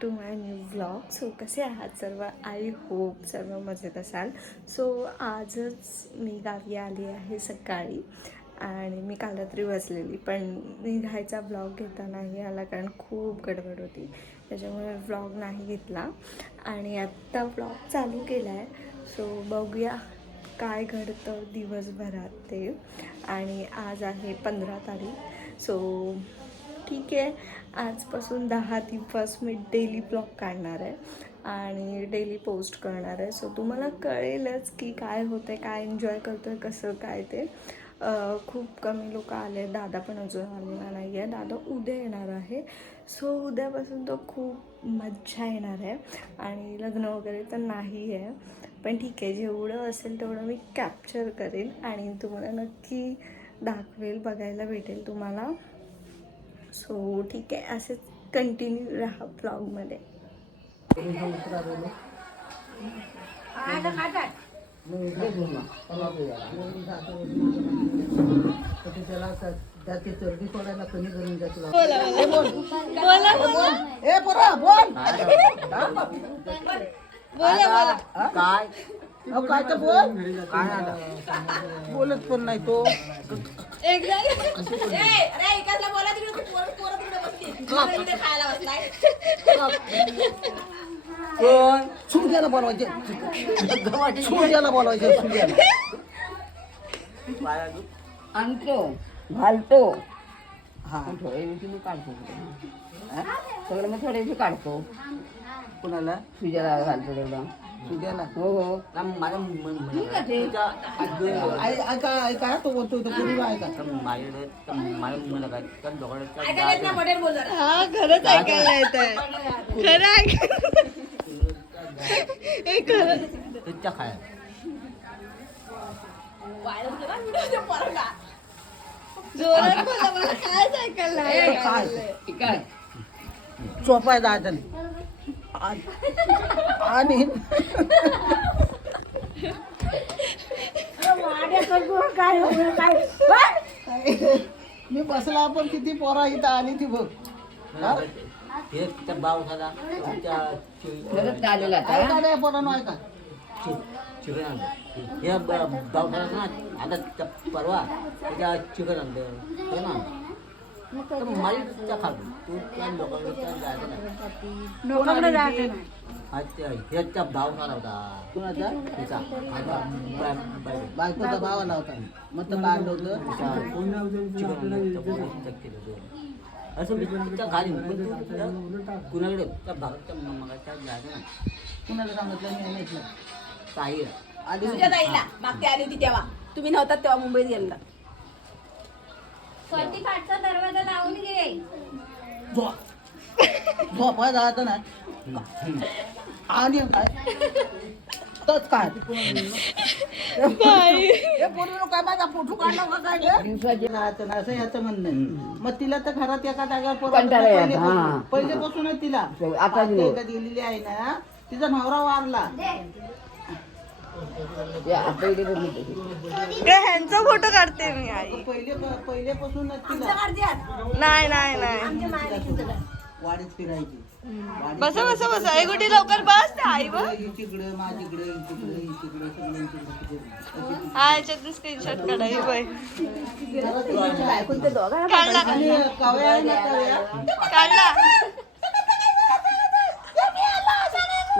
To my new vlog. So कसे आहात सर्व? आय होप सर्व मजेत असाल. सो आजच मी गावी आली आहे सकाळी आणि मी काल रात्री बसलेली, पण निघायचा व्लॉग घेता नाही आला कारण खूप गडबड होती, त्याच्यामुळे व्लॉग नाही घेतला आणि आत्ता व्लॉग चालू केला आहे. सो बघूया काय घडतं दिवसभरात ते. आणि आज आहे 15 तारीख. सो ठीक आहे, आजपासून 10 दिवस मी डेली ब्लॉग काढणार आहे आणि डेली पोस्ट करणार आहे. सो तुम्हाला कळेलच की काय होतं आहे, काय एन्जॉय करतो आहे, कसं काय ते. खूप कमी लोक आले, दादा पण अजून आलेला नाही आहे. दादा उद्या येणार आहे. सो उद्यापासून तो खूप मज्जा येणार आहे आणि लग्न वगैरे तर नाही आहे, पण ठीक आहे, जेवढं असेल तेवढं मी कॅप्चर करेन आणि तुम्हाला नक्की दाखवेल, बघायला भेटेल तुम्हाला. सो ठीक आहे, असेच कंटिन्यू राहा ब्लॉगमध्ये. त्याची चरबी सोडायला कमी करून जातो. काय काय तर बोल, बोलत पण नाही तो. सूर्याला बोलवायचे, सूर्याला बोलवायचे, सूर्याला आणतो घालतो. हा थोडे मी काढतो सगळं, मग थोडे काढतो. कुणाला? सुजाला घालतो तेवढं. सूर्याला. हो हो ऐका ऐका, तो बोलतो तो पूर्वी ऐका. हा, खरंच ऐकायला येत आहे, खरं जोरात बोला, मला कायच ऐकायला नाही. काय चोपाय जायचं नाही. आणि मी बसला, आपण किती पोरा इथं आली ती बघ. पोरांनो ऐका, आता परवा त्याच्या चिकन आणलं लोकांकडे जायचं नाही. ह्याचा भाव झाला होता. कुणाचा? तिचा बायकोचा भावाला होता. मग तर काढलं होतं. असं मी तिच्या घाली कुणाकडे त्या भागाच्या मगाच्या जायचं ना. कुणाला सांगितलं मी म्हटलं ताई आधी तुझ्या ताईला मागते आली होती तेव्हा, तुम्ही नव्हतात तेव्हा मुंबईत गेला. दरवाजा लावून घे. झोपाय जायचं ना. आणि काय तच काय हे पोरीनो काय माझा फोटो काढला होता काय दिवसाची नाचं असं याचं म्हणणं आहे. मग तिला तर घरात एका जागेवर कंटाळा येतो, हा. पहिलेपासूनच तिला आता नाही. गेलेली आहे ना, तिचा नवरा वारला. ह्यांचा फोटो काढते मी. आई पहिलेपासूनच तिला नाही नाही नाही, वाडीत फिरायची. बसा बसा बसा, आई गुटी लवकर बस. त्या आई बघ, इकडं माझीकडे, इकडं सगळ्यांकडे. हा, याच्यातून स्क्रीनशॉट काढावी बाई. काढला आणि कव्या आहे ना, कव्या काढला.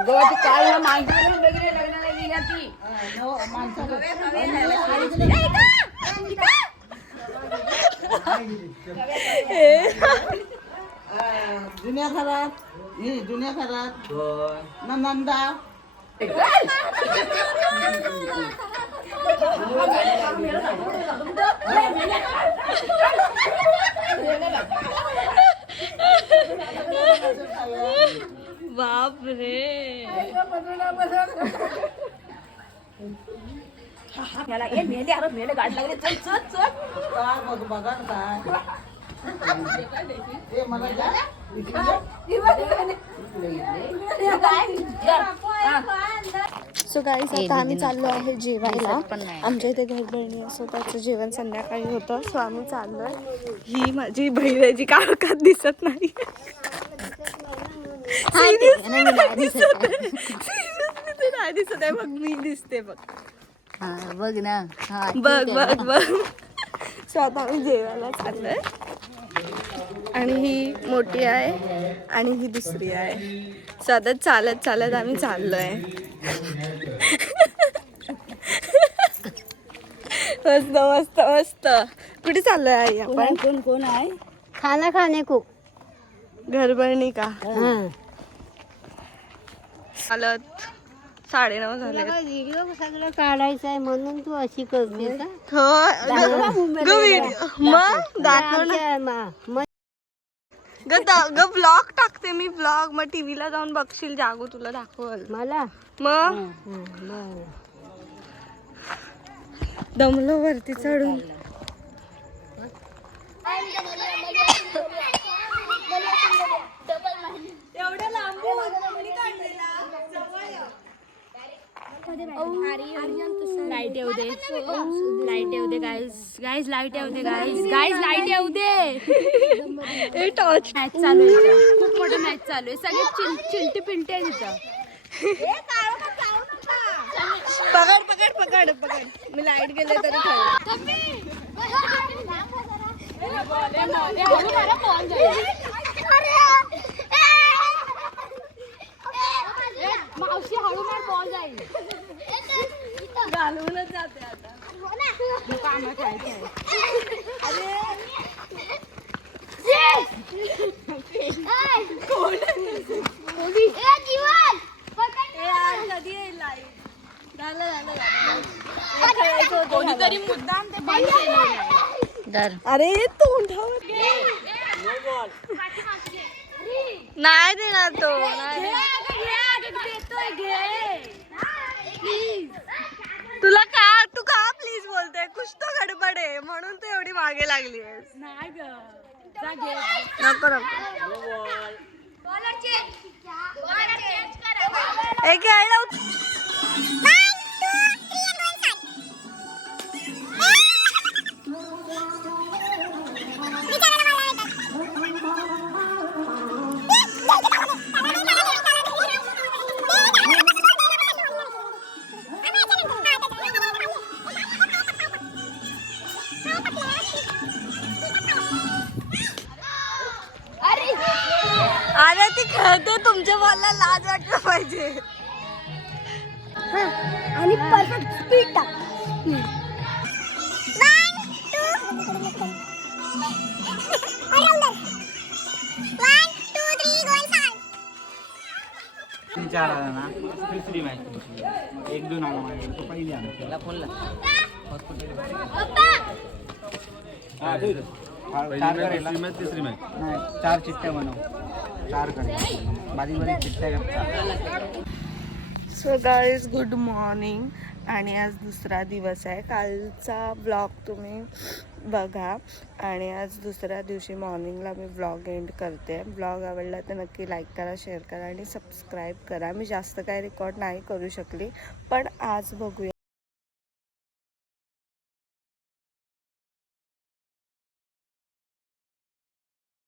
गव्हाची काळ माणसाकडे वगैरे लग्नाला गेली ती. जुन्या घरात, ही जुन्या घरात नंदा बाप रे. याला ए मेले, अरे मेले, गाडी लागली. चल चल चल. काय बघ बघा ना काय मला द्या. सो गाईज, आता आम्ही चाललो आहे जेवायला. आमच्या इथे घरबहिणी असो, त्याचं जेवण संध्याकाळी होतं. सो आम्ही चाललो आहे. ही माझी बहीण आहे जी काळोखात दिसत नाही. Seriously नाही दिसत आहे. Seriously ते नाही दिसत आहे. बघ मी दिसते बघ. बघ ना बघ सो आता आम्ही जेवायला चाललोय आणि ही मोठी आहे आणि ही दुसरी आहे. सो आता चालत चालत आम्ही चाललोय. मस्त मस्त मस्त. कुठे चाललोय आई आपण? कोण आहे खाना खाने को घरभरणी का चालत 9:30 झाले. व्हिडिओ सगळं काढायचं आहे म्हणून तू अशी करते का मग दाखव ग ब्लॉग टाकते मी ब्लॉग. मग टीव्हीला जाऊन बघशील. जागू तुला दाखवल मला मग दमलो वरती चढून. लाईट येऊ दे लाईट येऊ दे गाईज लाईट येऊ दे गाईज लाईट येऊ दे. टॉर्च मॅच चालू आहे इथं. खूप मोठं मॅच चालू आहे. सगळे चिलटी पिलटी आहे तिथं. पकड मी लाईट गेले तरी मावशी हळू मार बॉल जाईल. घालूनच जाते आता. कामं खेळायचं कधी येईल लाईट? झालं कोणीतरी मुद्दाम ते बंद केलेलं. अरे तोंडावर नाही देणार तो. तुला का तू का प्लीज बोलते? कुछ तो गडबड आहे म्हणून तू एवढी मागे लागली आहेस. नाही ग जा घे. नको एक घ्यायला अरे ती खेळते. तुमच्या बॉलला लाज वाटलं पाहिजे. आणि परफेक्ट स्पीड टाक. चार आला ना तिसरी मॅच 1-2 आला माझ्या तो पहिली आला त्याला फोन लाव. तिसरी मॅच नाही 4 चिठ्ठ्या बनव. 4 कर बारीक चिठ्ठ्या करता. So guys good morning. आणि आज दुसरा दिवस आहे. कालचा ब्लॉग तुम्ही बघा आणि आज दुसऱ्या दिवशी मॉर्निंगला मी ब्लॉग एंड करते. ब्लॉग आवडला तर नक्की लाईक करा, शेअर करा आणि सबस्क्राईब करा. मी जास्त काही रेकॉर्ड नाही करू शकली पण आज बघूया.